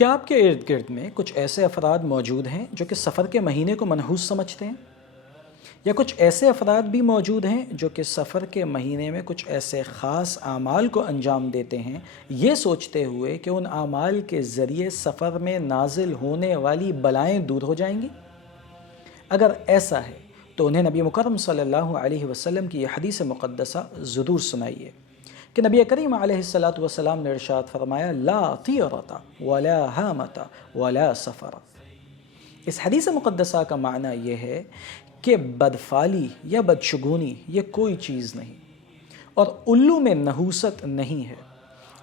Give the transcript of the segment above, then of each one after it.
کیا آپ کے ارد گرد میں کچھ ایسے افراد موجود ہیں جو کہ سفر کے مہینے کو منحوس سمجھتے ہیں؟ یا کچھ ایسے افراد بھی موجود ہیں جو کہ سفر کے مہینے میں کچھ ایسے خاص اعمال کو انجام دیتے ہیں یہ سوچتے ہوئے کہ ان اعمال کے ذریعے سفر میں نازل ہونے والی بلائیں دور ہو جائیں گی؟ اگر ایسا ہے تو انہیں نبی مکرم صلی اللہ علیہ وسلم کی یہ حدیث مقدسہ ضرور سنائیے کہ نبی کریم علیہ السلام نے ارشاد فرمایا لا طیرۃ ولا ہامۃ ولا سفر۔ اس حدیث مقدسہ کا معنی یہ ہے کہ بدفعلی یا بدشگونی یہ کوئی چیز نہیں، اور الو میں نحوست نہیں ہے،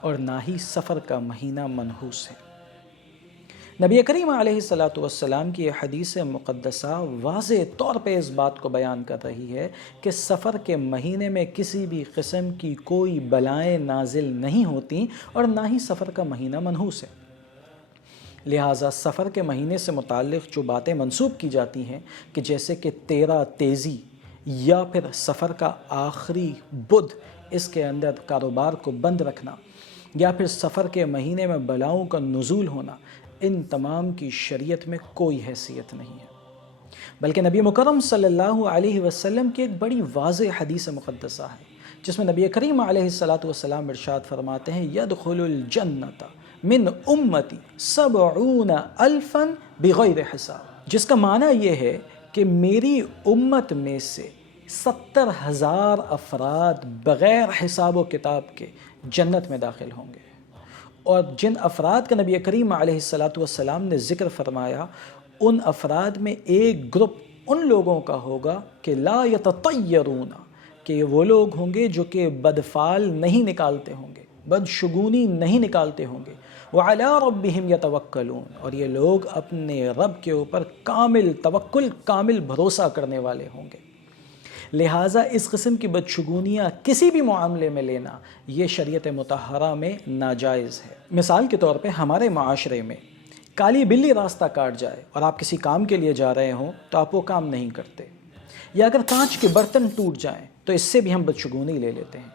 اور نہ ہی سفر کا مہینہ منحوس ہے۔ نبی کریم علیہ السلام کی یہ حدیث مقدسہ واضح طور پہ اس بات کو بیان کر رہی ہے کہ سفر کے مہینے میں کسی بھی قسم کی کوئی بلائیں نازل نہیں ہوتی اور نہ ہی سفر کا مہینہ منحوس ہے۔ لہٰذا سفر کے مہینے سے متعلق جو باتیں منسوب کی جاتی ہیں کہ جیسے کہ 13 تیزی یا پھر سفر کا آخری بدھ اس کے اندر کاروبار کو بند رکھنا، یا پھر سفر کے مہینے میں بلاؤں کا نزول ہونا، ان تمام کی شریعت میں کوئی حیثیت نہیں ہے، بلکہ نبی مکرم صلی اللہ علیہ وسلم کی ایک بڑی واضح حدیث مقدسہ ہے جس میں نبی کریم علیہ السلام ارشاد فرماتے ہیں یدخل الجنۃ من امتی 70,000 بغیر حساب، جس کا معنی یہ ہے کہ میری امت میں سے 70,000 افراد بغیر حساب و کتاب کے جنت میں داخل ہوں گے۔ اور جن افراد کا نبی کریم علیہ السلام نے ذکر فرمایا ان افراد میں ایک گروپ ان لوگوں کا ہوگا کہ لا یتطیرون، کہ وہ لوگ ہوں گے جو کہ بدفعل نہیں نکالتے ہوں گے، بدشگونی نہیں نکالتے ہوں گے، وعلی ربہم یتوکلون، اور یہ لوگ اپنے رب کے اوپر کامل توکل، کامل بھروسہ کرنے والے ہوں گے۔ لہٰذا اس قسم کی بدشگونیاں کسی بھی معاملے میں لینا یہ شریعت مطہرہ میں ناجائز ہے۔ مثال کے طور پہ ہمارے معاشرے میں کالی بلی راستہ کاٹ جائے اور آپ کسی کام کے لیے جا رہے ہوں تو آپ وہ کام نہیں کرتے، یا اگر کانچ کے برتن ٹوٹ جائیں تو اس سے بھی ہم بدشگونی لے لیتے ہیں،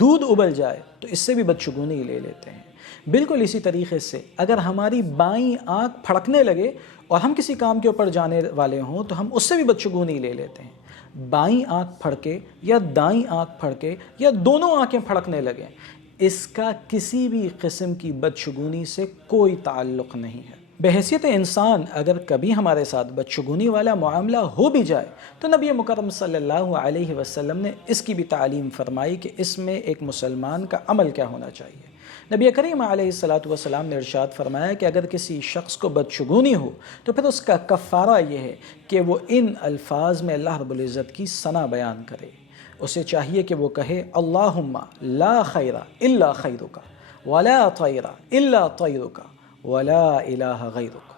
دودھ ابل جائے تو اس سے بھی بدشگونی لے لیتے ہیں۔ بالکل اسی طریقے سے اگر ہماری بائیں آنکھ پھڑکنے لگے اور ہم کسی کام کے اوپر جانے والے ہوں تو ہم اس سے بھی بدشگونی لے لیتے ہیں۔ بائیں آنکھ پھڑکے یا دائیں آنکھ پھڑکے یا دونوں آنکھیں پھڑکنے لگیں، اس کا کسی بھی قسم کی بدشگونی سے کوئی تعلق نہیں ہے۔ بحیثیت انسان اگر کبھی ہمارے ساتھ بدشگونی والا معاملہ ہو بھی جائے تو نبی مکرم صلی اللہ علیہ وسلم نے اس کی بھی تعلیم فرمائی کہ اس میں ایک مسلمان کا عمل کیا ہونا چاہیے۔ نبی کریم علیہ السلام نے ارشاد فرمایا کہ اگر کسی شخص کو بدشگونی ہو تو پھر اس کا کفارہ یہ ہے کہ وہ ان الفاظ میں اللہ رب العزت کی ثنا بیان کرے۔ اسے چاہیے کہ وہ کہے اللہم لا خیر الا خیرک ولا طیر الا طیرک ولا الہ غیرک۔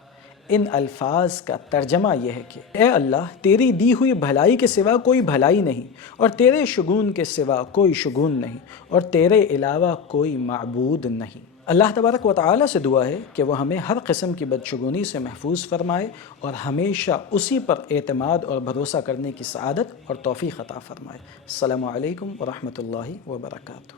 ان الفاظ کا ترجمہ یہ ہے کہ اے اللہ تیری دی ہوئی بھلائی کے سوا کوئی بھلائی نہیں، اور تیرے شگون کے سوا کوئی شگون نہیں، اور تیرے علاوہ کوئی معبود نہیں۔ اللہ تبارک و تعالی سے دعا ہے کہ وہ ہمیں ہر قسم کی بدشگونی سے محفوظ فرمائے اور ہمیشہ اسی پر اعتماد اور بھروسہ کرنے کی سعادت اور توفیق عطا فرمائے۔ السلام علیکم ورحمۃ اللہ وبرکاتہ۔